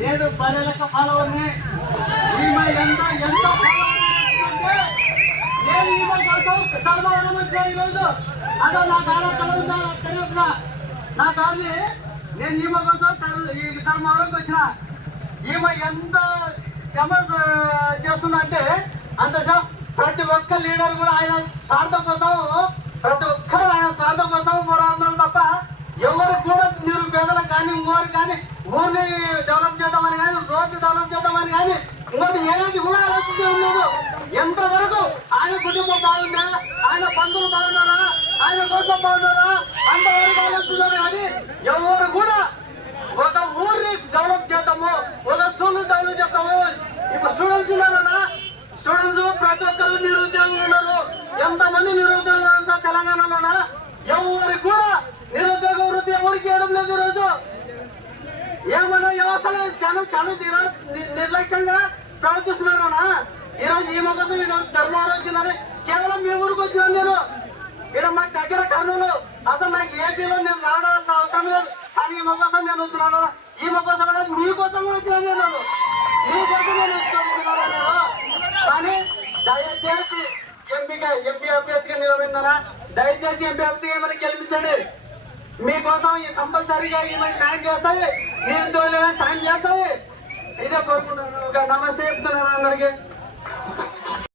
నేను 10 లక్షల ఫాలోవర్ని. ఈమె ఎంత నేను ఈమె కోసం చదవడం వచ్చా ఈరోజు. అదో నా కాడ తెలియదు నా కాదు. నేను ఈమె కోసం ఈ ధర్మవరంకి వచ్చిన. ఈమె ఎంత శ్రమ చేస్తున్నా అంటే అంత ప్రతి ఒక్క లీడర్ కూడా ఆయన స్వార్థం కోసం, ప్రతి ఒక్కరు ఆయన స్వార్థం కోసం పోరాడుతున్నారు తప్ప ఎవరికి కూడా మీరు పేదలకు కానీ ఇంకోరికి కానీ ఊరిని డెవలప్ చేద్దామని కానీ రోడ్డు డెవలప్ చేద్దామని కానీ ఇంకోటి ఏది కూడా ఆలోచించే ఉండదు. ఎంతవరకు ఆయన కుటుంబం బాగుందా, ఆయన బంధువులు బాగున్నారా, ఆయన కోసం బాగున్నారా అంతవరకు ఆలోచిస్తున్నారు. కానీ ఎవరు కూడా ఒక ఊరిని డెవలప్ చేద్దాము, ఒక స్కూల్ డెవలప్ చేద్దాము. ఇప్పుడు స్టూడెంట్స్ ఉన్నారన్నా, స్టూడెంట్స్ ప్రతి ఒక్కరు నిరుద్యోగులు ఉన్నారు. ఎంతమంది నిరుద్యోగులు ఉన్నారు తెలంగాణలోనా? ఎవరికి కూడా నిరుద్యోగ వృత్తి ఎవరికి వేయడం లేదు. ఈరోజు ఏమన్నా వ్యవస్థలు చాలా నిర్లక్ష్యంగా ప్రవర్తిస్తున్నారన్నా. ఈరోజు ఈ మొక్కలు ధర్మవరం వచ్చిందని కేవలం మీ ఊరికి వచ్చినాను నేను. ఇక్కడ మాకు దగ్గర కర్నూలు. అసలు నాకు ఏపీలో నేను రావడానికి అవసరం లేదు. కానీ ఈ మొక్కసం నేను వస్తున్నాను. ఈ మొక్కసం మీకోసం కూడా వచ్చినాను నేను. మీకోసం నేను వస్తున్నాను నేను. కానీ దయచేసి ఎంపీ అభ్యర్థిగా నిలబడిందనా, దయచేసి ఎంపీ అభ్యర్థిగా మనకి గెలిపించండి. మీకోసం కంపల్సరీగా ఈమె న్యాయం చేస్తాయి, నేను సాయం చేస్తాయి. ఇదే కోరుకుంటున్నాను. నమస్తే చెప్తున్నాను అందరికి.